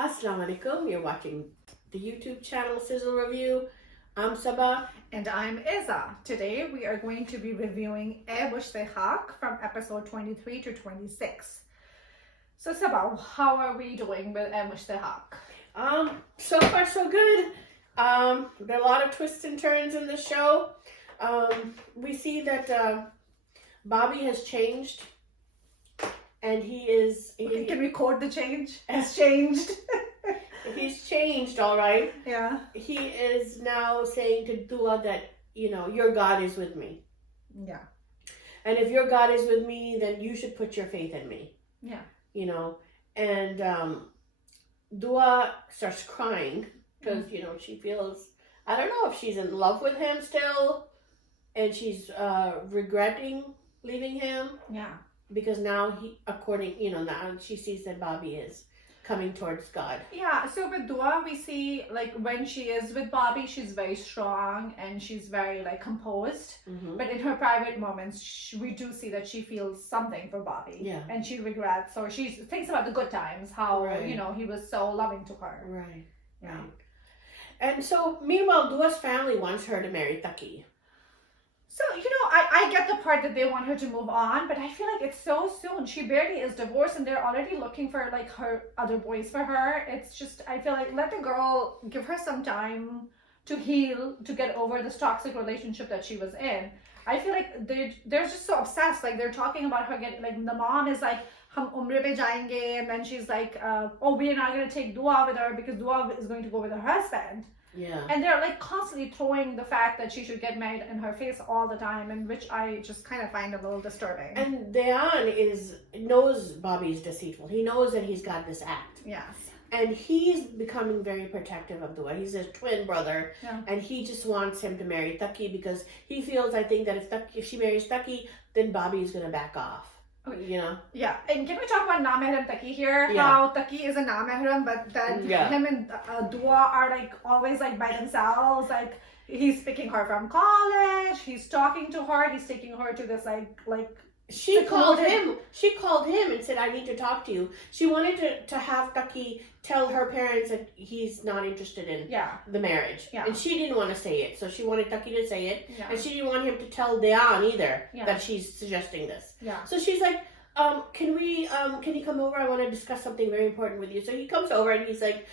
Assalamu alaikum. You're watching the YouTube channel Sizzle Review. I'm Sabah. And I'm Iza. Today we are going to be reviewing Mushte Khaak from episode 23 to 26. So Sabah, how are we doing with Mushte Khaak? So far so good. There are a lot of twists and turns in the show. We see that Bobby has changed. And Can we quote the change? Has changed. He's changed, all right. Yeah. He is now saying to Dua that, your God is with me. Yeah. And if your God is with me, then you should put your faith in me. Yeah. And Dua starts crying because, she feels, I don't know if she's in love with him still and she's regretting leaving him. Yeah. Because now now she sees that Bobby is coming towards God. Yeah, so with Dua, we see when she is with Bobby, she's very strong and she's very composed. Mm-hmm. But in her private moments, we do see that she feels something for Bobby. Yeah. And she regrets, or she thinks about the good times, how, he was so loving to her. Right. Yeah. Right. And so, meanwhile, Dua's family wants her to marry Taqi. So, I get the part that they want her to move on, but I feel like it's so soon. She barely is divorced and they're already looking for her other boys for her. It's just, I feel like let the girl, give her some time to heal, to get over this toxic relationship that she was in. I feel like they're just so obsessed. They're talking about her the mom is like, hum umre pe jayenge, and then she's like, we're not going to take Dua with her because Dua is going to go with her husband. Yeah. And they're constantly throwing the fact that she should get married in her face all the time, and which I just kind of find a little disturbing. And Dayan knows Bobby's deceitful. He knows that he's got this act. Yes. And he's becoming very protective of Dua. He's his twin brother. Yeah. And he just wants him to marry Taqi because he feels, I think, that if she marries Taqi, then Bobby's going to back off. Yeah, and can we talk about Na-mehram Taqi here? Yeah. How Taqi is a na-mehram, but then him and Dua are always by themselves. He's picking her from college. He's talking to her. He's taking her to this She called him and said, I need to talk to you. She wanted to have Taqi tell her parents that he's not interested in the marriage. Yeah. And she didn't want to say it. So she wanted Taqi to say it. Yeah. And she didn't want him to tell Dayan either that she's suggesting this. Yeah. So she's like, can you come over? I want to discuss something very important with you. So he comes over and he's like,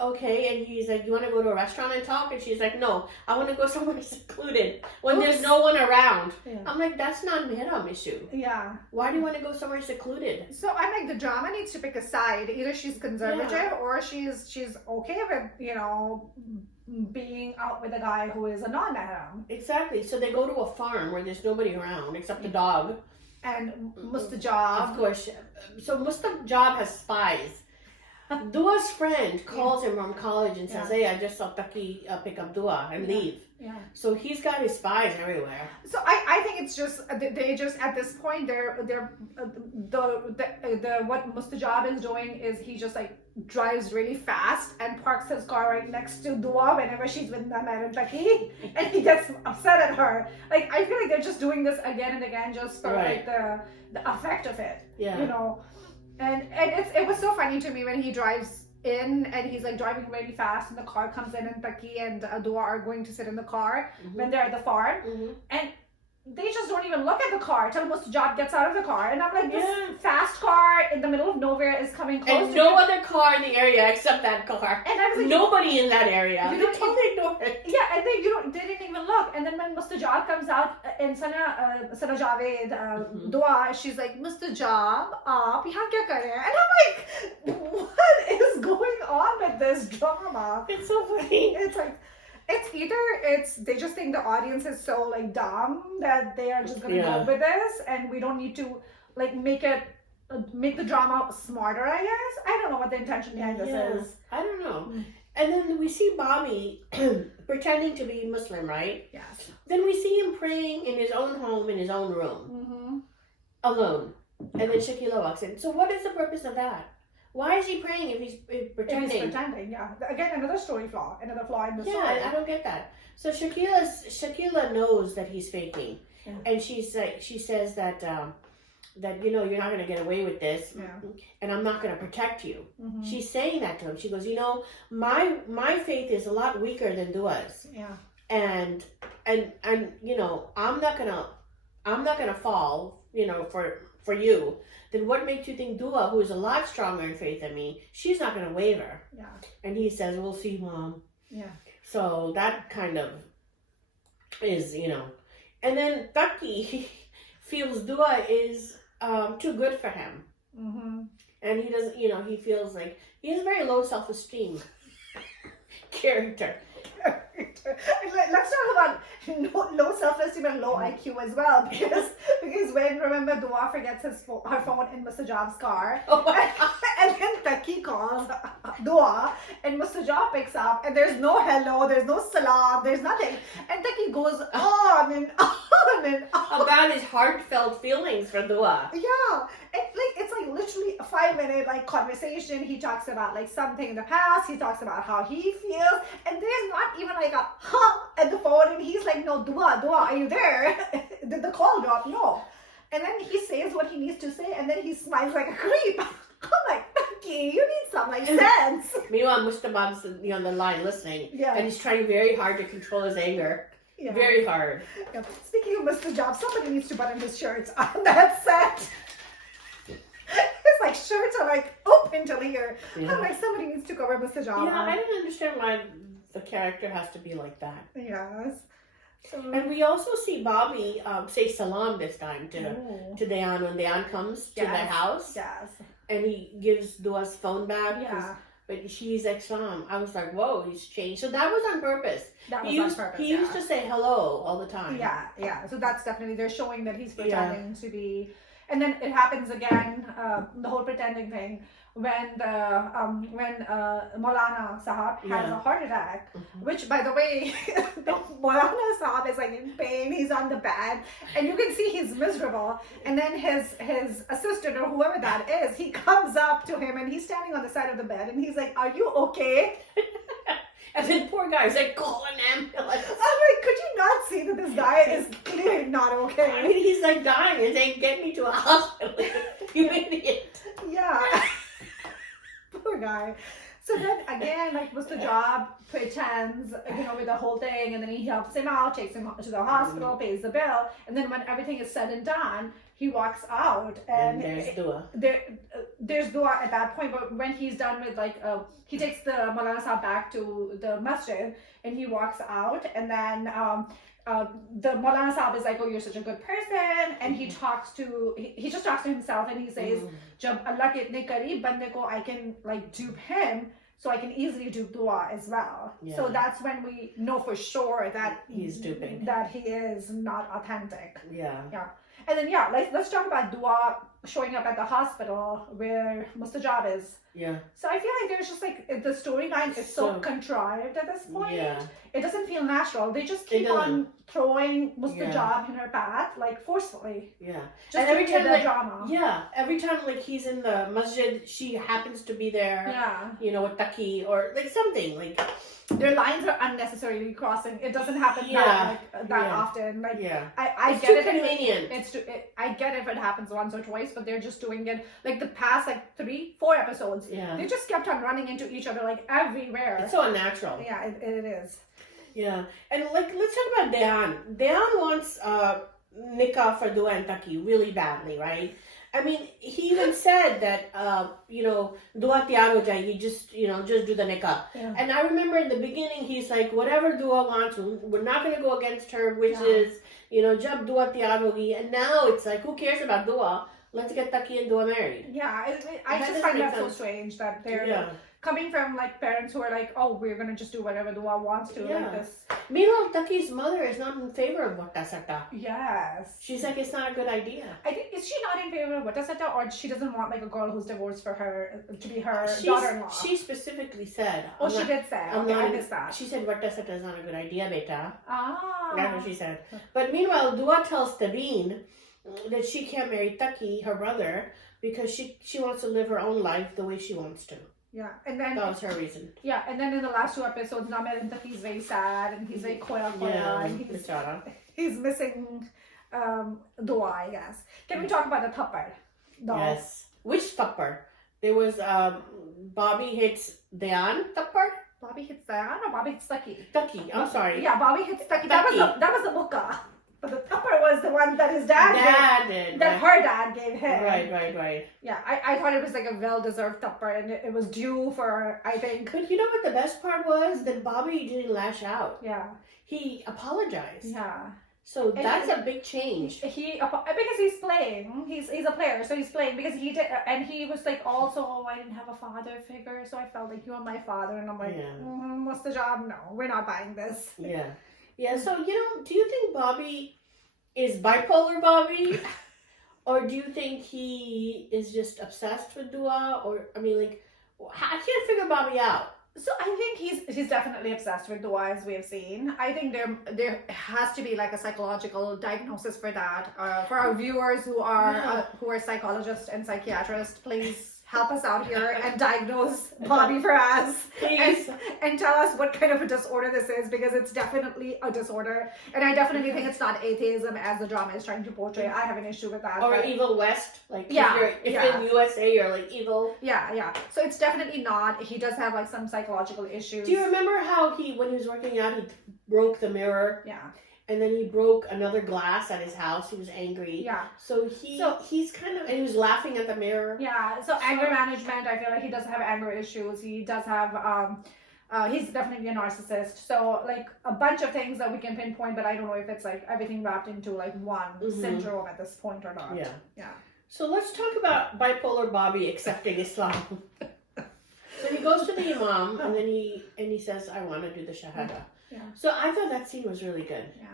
okay. And he's like, you want to go to a restaurant and talk? And she's like, no, I want to go somewhere secluded when there's no one around. Yeah. I'm like, that's not a mehram issue. Yeah. Why do you want to go somewhere secluded? So I'm like, the drama needs to pick a side. Either she's conservative or she's okay with, being out with a guy who is a non-mehram. Exactly. So they go to a farm where there's nobody around except the dog. And Mustajab. Of course. So Mustajab has spies. Dua's friend calls him from college and says, hey, I just saw Taqi pick up Dua and leave. Yeah. So he's got his spies everywhere. So I think it's just, they just, at this point, what Mustajab is doing is he just drives really fast and parks his car right next to Dua whenever she's with Na-mehram Taqi, and he gets upset at her. I feel like they're just doing this again and again just for the effect of it. Yeah. And it was so funny to me when he drives in and he's driving really fast and the car comes in and Taqi and Dua are going to sit in the car when they're at the farm, and they just don't even look at the car till Mustajab gets out of the car, and I'm like, this fast car in the middle of nowhere is coming close and no other car in the area except that car, and I was like, nobody in that area. You totally ignore it. Yeah, and they didn't even look. And then when Mustajab comes out and Sana Javed, Dua, she's like, Mustajab, aap yahan kya kar rahe hain? And I'm like, what is going on with this drama? It's so funny. It's either they just think the audience is so dumb that they are just gonna go with this, and we don't need to make the drama smarter. I guess I don't know what the intention behind this is. I don't know. And then we see Bobby pretending to be Muslim, right? Yes. Then we see him praying in his own home in his own room, alone, and then Shakila walks in. So what is the purpose of that? Why is he praying if he's pretending? If he's pretending, yeah. Again, another flaw in the story. Yeah, I don't get that. So Shakila knows that he's faking, and she says that that, you're not going to get away with this, and I'm not going to protect you. Mm-hmm. She's saying that to him. She goes, my faith is a lot weaker than Dua's. Yeah. And I'm not gonna fall, for you. Then what makes you think Dua, who is a lot stronger in faith than me, she's not gonna waver? Yeah. And he says, we'll see, Mom. Yeah. So that kind of is, and then Taqi feels Dua is too good for him. Mm-hmm. And he doesn't, he feels like he has a very low self-esteem character. Let's talk about low self-esteem and low IQ as well, because when, remember, Dua forgets her phone in Mustajab's car, and then Taqi calls Dua, and Mustajab picks up, and there's no hello, there's no salam, there's nothing, and Taqi goes on and on and on about his heartfelt feelings for Dua. Yeah, it's like literally a 5-minute conversation. He talks about something in the past. He talks about how he feels, and there's not even a at the phone, and he's like, no, Dua, are you there? Did the call drop? No. And then he says what he needs to say, and then he smiles like a creep. I'm like, Taqi, you need some sense. Meanwhile, Mustajab's on the line listening, and he's trying very hard to control his anger. Yeah. Very hard. Yeah. Speaking of Mustajab, somebody needs to button his shirts on that set. His shirts are open till here. Yeah. I'm somebody needs to cover Mustajab. Yeah, I don't understand why the character has to be like that. Yes. And we also see Bobby say salam this time to Dayan when Dayan comes to their house. Yes. And he gives Dua's phone back. Yeah. But she's salam. I was like, whoa, he's changed. So that was on purpose. He used to say hello all the time. Yeah. So that's definitely, they're showing that he's pretending to be. And then it happens again, the whole pretending thing, when Maulana Sahab has a heart attack, which, by the way, Maulana Sahab is in pain. He's on the bed, and you can see he's miserable. And then his assistant, or whoever that is, he comes up to him, and he's standing on the side of the bed, and he's like, "Are you okay?" And then poor guy's call an ambulance. I'm like, could you not see that this guy is clearly not okay? I mean, he's dying and saying, get me to a hospital. You idiot. Yeah. Poor guy. So then again, Mustajab pretends, with the whole thing, and then he helps him out, takes him to the hospital, pays the bill, and then when everything is said and done, he walks out, and there's Dua. There's Dua at that point, but when he's done with he takes the Maulana Sahab back to the masjid, and he walks out, and then the Maulana Sahab is like, oh, you're such a good person, and he just talks to himself, and he says, Jab Allah ke itne kareeb bande ko, I can dupe him, so I can easily dupe Dua as well. Yeah. So that's when we know for sure that he's duping, that he is not authentic. Yeah. And then let's talk about Dua showing up at the hospital where Mustajab is. Yeah. So I feel there's just the storyline is so contrived at this point. Yeah. It doesn't feel natural. They just keep on throwing Mustajab in her path forcefully. Yeah. Just and every time drama. Yeah. Every time he's in the masjid, she happens to be there. Yeah. With Taqi or something their lines are unnecessarily crossing. It doesn't happen that often. I it's get too it. Convenient. I get if it happens once or twice, but they're just doing it the past 3-4 episodes. Yeah. They just kept on running into each other everywhere. It's so unnatural. Yeah, it is. Yeah, and let's talk about Dayan. Dayan wants nikah for Dua and Taqi really badly, right? I mean, he even said that, Dua tiyar ho jayegi, just do the nikah. Yeah. And I remember in the beginning, he's like, whatever Dua wants, we're not going to go against her wishes, jab Dua tiyar hogi. And now it's who cares about Dua? Let's get Taqi and Dua married. Yeah, I just find that so strange that they're coming from parents who are oh, we're going to just do whatever Dua wants to this. Meanwhile, Taqi's mother is not in favor of Vatta Satta. Yes. She's it's not a good idea. I think, is she not in favor of Vatta Satta, or she doesn't want a girl who's divorced for her to be her daughter-in-law? She specifically said. Oh, she did say. Okay, I missed that. She said Vatta Satta is not a good idea, beta. Ah. That's what she said. But meanwhile, Dua tells Tabeen that she can't marry Taqi, her brother, because she wants to live her own life the way she wants to. Yeah, and then that was her reason. Yeah, and then in the last 2 episodes, Na-mehram is very sad, and he's very koya, and he's missing Dua, I guess. Can we talk about the thappad? Yes. Which thappad? There was Bobby hits Dayan thappad. Bobby hits Dayan or Bobby hits Taqi? Taqi, I'm sorry. Yeah, Bobby hits Taqi. That was the mukka. But the thappad was the one that his dad did. That her dad gave him. Right. Yeah, I thought it was like a well-deserved thappad and it was due for, I think. But you know what the best part was? That Bobby didn't lash out. Yeah. He apologized. Yeah. So that's a big change. Because he's playing, he's a player, so he's playing because he did, and he was like also, I didn't have a father figure, so I felt like you are my father, and I'm like, Mustajab, no, we're not buying this. Yeah. So do you think Bobby is bipolar Bobby, or do you think he is just obsessed with Dua, or I can't figure Bobby out. So I think he's definitely obsessed with Dua, as we have seen. I think there has to be like a psychological diagnosis for that. For our viewers who are psychologists and psychiatrists, please help us out here and diagnose Bobby for us. Please. And tell us what kind of a disorder this is, because it's definitely a disorder. And I definitely think it's not atheism as the drama is trying to portray. I have an issue with that. Or evil West. Like if you're in USA, you're like evil. Yeah. So it's definitely not. He does have like some psychological issues. Do you remember how when he was working out, he broke the mirror? Yeah. And then he broke another glass at his house. He was angry. Yeah. So he's kind of, and he was laughing at the mirror. Yeah. So anger management, I feel like he does have anger issues. He does have, he's definitely a narcissist. So like a bunch of things that we can pinpoint, but I don't know if it's like everything wrapped into like one syndrome at this point or not. Yeah. So let's talk about bipolar Bobby accepting Islam. So he goes to the imam and then he says, I want to do the shahada. Yeah. So I thought that scene was really good. Yeah.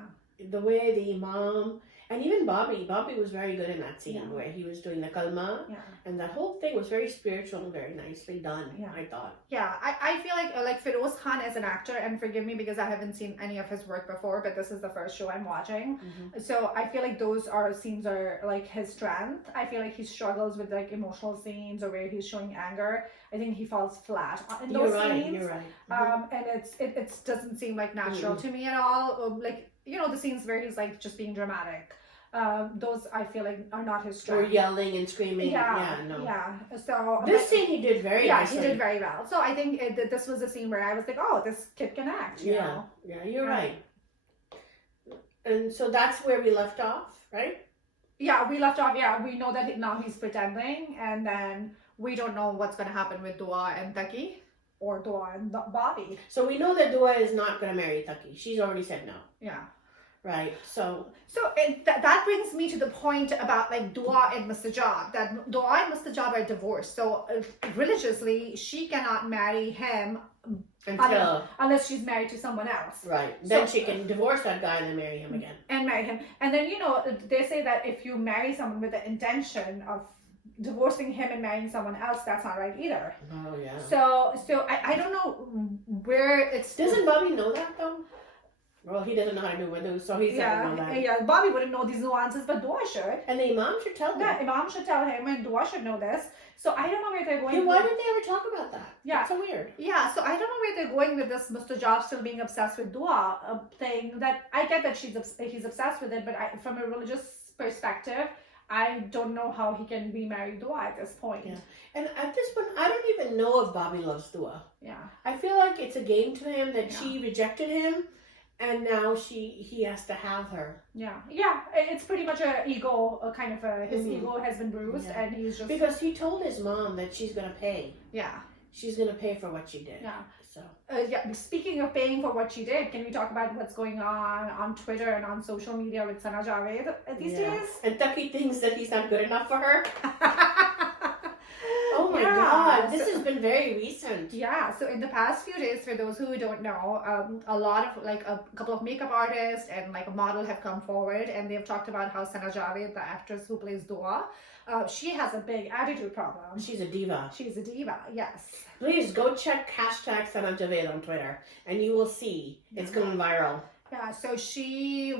The way the imam and even Bobby was very good in that scene where he was doing the kalma. Yeah. And that whole thing was very spiritual and very nicely done. Yeah. I thought. Yeah, I feel like Feroze Khan as an actor, and forgive me because I haven't seen any of his work before, but this is the first show I'm watching. So I feel like those scenes are like his strength. I feel like he struggles with like emotional scenes or where he's showing anger. I think he falls flat in those scenes. You're right. And it doesn't seem like natural to me at all. Like, the scenes where he's like just being dramatic. Those I feel like are not his strength. Or yelling and screaming. Yeah. So this scene he did very nicely. He did very well. So I think this was a scene where I was like, oh, this kid can act. You know? Yeah, you're right. And so that's where we left off, right? Yeah, we left off. Yeah, we know that now he's pretending, and then we don't know what's going to happen with Dua and Taqi, or Dua and Bobby. So we know that Dua is not going to marry Taqi. She's already said no. Yeah. Right. So that brings me to the point about like Dua and Mustajab. That Dua and Mustajab are divorced. So religiously, she cannot marry him unless she's married to someone else. Right. Then she can divorce that guy and then marry him again. And then they say that if you marry someone with the intention of divorcing him and marrying someone else, that's not right either. Oh yeah. So I don't know where it's. Doesn't Bobby know that though? Well, he doesn't know how to do it, so he's not know that. Yeah, Bobby wouldn't know these nuances, but Dua should. And the imam should tell him. Yeah, imam should tell him, and Dua should know this. So I don't know where they're going. Yeah, why did they ever talk about that? Yeah, it's so weird. Yeah, so I don't know where they're going with this Mustajab still being obsessed with Dua thing. That I get that he's obsessed with it, but from a religious perspective, I don't know how he can be married Dua at this point. Yeah. And at this point, I don't even know if Bobby loves Dua. Yeah. I feel like it's a game to him that she rejected him. And now he has to have her. Yeah, it's pretty much his ego has been bruised, and he's just because he told his mom that she's gonna pay. Yeah, she's gonna pay for what she did. Yeah. So speaking of paying for what she did, can we talk about what's going on Twitter and on social media with Sana Javed these days? And Taqi thinks that he's not good enough for her. Oh my God, this has been very recent. Yeah, so in the past few days, for those who don't know, a couple of makeup artists and like a model have come forward, and they've talked about how Sana Javed, the actress who plays Dua, she has a big attitude problem. She's a diva. She's a diva, yes. Please go check hashtag Sana Javed on Twitter, and you will see it's going viral. Yeah, so she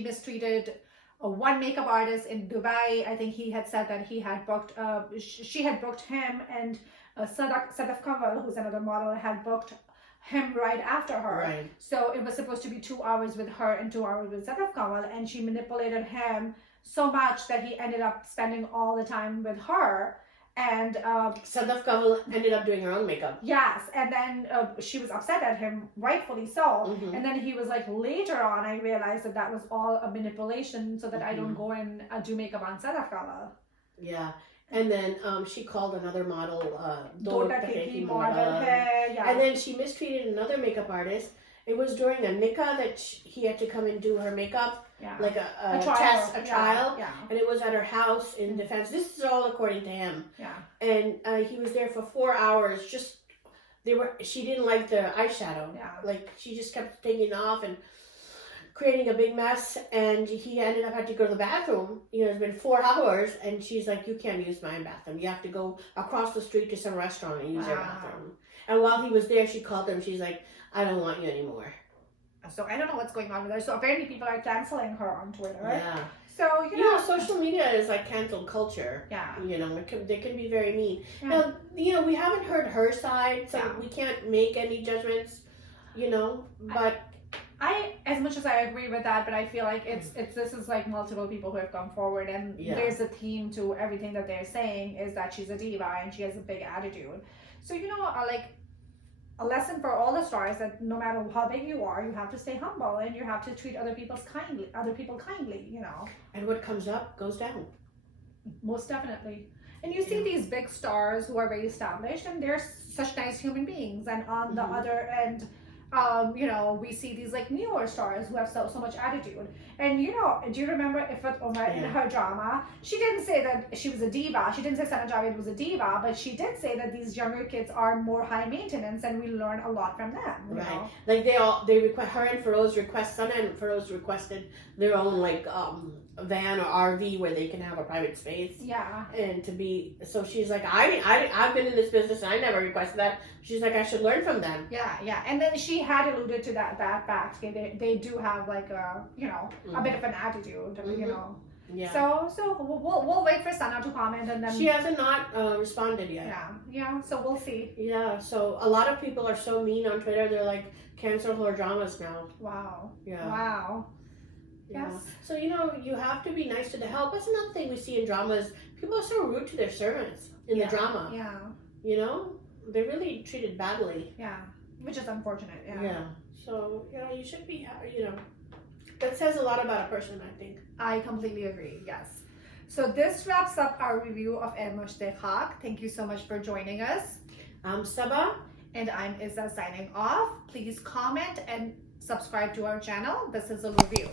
mistreated one makeup artist in Dubai. I think he had said that he had booked, she had booked him, and Sadaf Kaval, who's another model, had booked him right after her. Right. So it was supposed to be 2 hours with her and 2 hours with Sana Javed, and she manipulated him so much that he ended up spending all the time with her. And Sana Javed ended up doing her own makeup. Yes, and then she was upset at him, rightfully so. Mm-hmm. And then he was like, later on, I realized that that was all a manipulation so that I don't go and do makeup on Sana Javed. Yeah. And then she called another model, Dua and Taqi model. Yeah. And then she mistreated another makeup artist. It was during a nikah that he had to come and do her makeup, like a trial, and it was at her house in defense. This is all according to him. Yeah. And he was there for 4 hours. She didn't like the eyeshadow. Yeah. Like she just kept taking it off and creating a big mess, and he ended up having to go to the bathroom. You know, it's been 4 hours, and she's like, "You can't use my bathroom. You have to go across the street to some restaurant and use their bathroom." And while he was there, she called him. She's like, "I don't want you anymore." So I don't know what's going on with her. So apparently people are canceling her on Twitter. Yeah. So you know, social media is like cancel culture. Yeah. You know, they can be very mean. Yeah. Now, you know, we haven't heard her side, so we can't make any judgments. You know, but. I as much as I agree with that, but I feel like this is like multiple people who have come forward, and there's a theme to everything that they're saying is that she's a diva and she has a big attitude. So you know, like a lesson for all the stars that no matter how big you are, you have to stay humble and you have to treat other people kindly. You know. And what comes up goes down. Most definitely. And you see these big stars who are very established, and they're such nice human beings, and on the other end. You know, we see these like newer stars who have so much attitude. And you know, do you remember Ifat Umar in her drama? She didn't say that she was a diva. She didn't say Sana Javed was a diva, but she did say that these younger kids are more high maintenance and we learn a lot from them. You know? Like they request, her and Feroze request, Sana and Feroze requested their own like van or RV where they can have a private space. Yeah. And to be, so she's like, I've been in this business and I never requested that. She's like, I should learn from them. Yeah. And then she had alluded to that fact. Okay, they do have like a, you know, a bit of an attitude, you know. Yeah. So we'll wait for Sana to comment, and then she hasn't not responded yet. Yeah. So we'll see. Yeah. So a lot of people are so mean on Twitter. They're like, cancel her dramas now. Wow. Yeah. Wow. Yeah. Yes. So you know, you have to be nice to the help. That's another thing we see in dramas. People are so rude to their servants in the drama. Yeah. You know, they're really treated badly. Yeah. Which is unfortunate. Yeah. Yeah. So you know, you should be. You know, that says a lot about a person, I think. I completely agree. Yes. So this wraps up our review of Mushte Khaak. Thank you so much for joining us. I'm Saba. And I'm Izza signing off. Please comment and subscribe to our channel. This is a review.